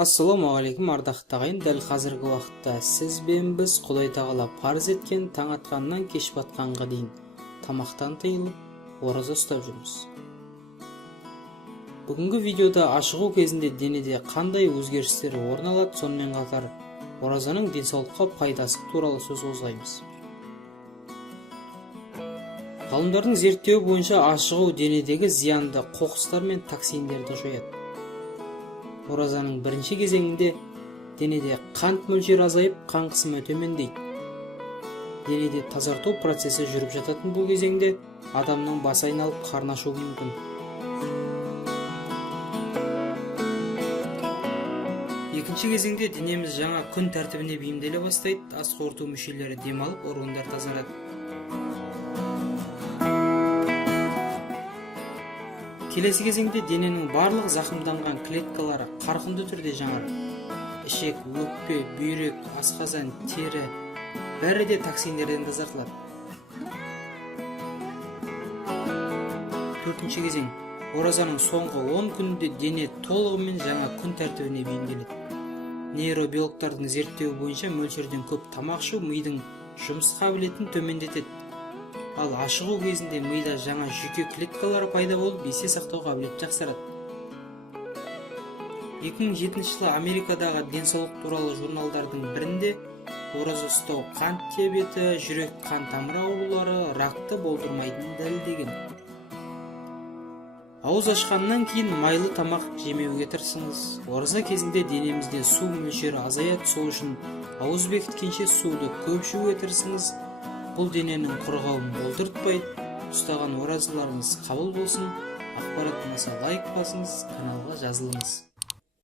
Ассаламуалейкум ардақты ағайын, дәл қазіргі уақытта сіз бен біз Құдай тағала парыз еткен таң атқаннан кеш батқанға дейін тамақтан тыйылып, ораза ұстап жүрміз. Бүгінгі видеода ашығу кезінде денеде қандай өзгерістер орын алады, сонымен қатар оразаның денсаулыққа пайдасы туралы сөз қозғаймыз. Ғалымдардың зерттеуі бойынша ашығу денедегі зиянды қоқыстар мен токсиндерді жояды. Оразаның бірінші кезеңінде денеде қант мөлшері азайып, қан қысымы төмендейді. Денеде тазарту процесі жүріп жататын бұл кезеңде адамның басы айналып қарны ашуы мүмкін. Екінші кезеңде денеміз жаңа күн тәртібіне бейімделе бастайды, ас қорыту мүшелері демалып, органдар тазарады. Келесі кезеңде дененің барлық зақымданған клеткалары қарқынды түрде жаңарады. Ішек, өкпе, бүйрек, асқазан, тері бәрі де токсиндерден тазартылады. Төртінші кезең. Оразаның соңғы 10 күнінде дене толығымен жаңа күн тәртібіне бейімделеді. Нейробиологтардың зерттеуі бойынша мөлшерден көп тамақ ішу мидың жұмыс қабілетін төмендетеді. Ал ашығу кезінде мида жаңа жүйке клеткалары пайда болып, есте сақтау қабілеті жақсарады. 2007 жылы Америкадағы денсаулық туралы журналдардың бірінде ораза ұстау қант диабеті, жүрек қан тамыры аурулары, ракты болдырмайтынын дәлелдеген. Ауыз ашқаннан кейін майлы тамақ жемеуге тырысыңыз. Ораза кезінде денемізде су мөлшері азаяды, сол үшін ауыз бекіткенше суды көп ішуге тырысыңыз. Бұл дененің құрғауын болдыртпайды. Ұстаған оразаларыңыз қабыл болсын. Ақпарат болса лайк басыңыз, каналға жазылыңыз.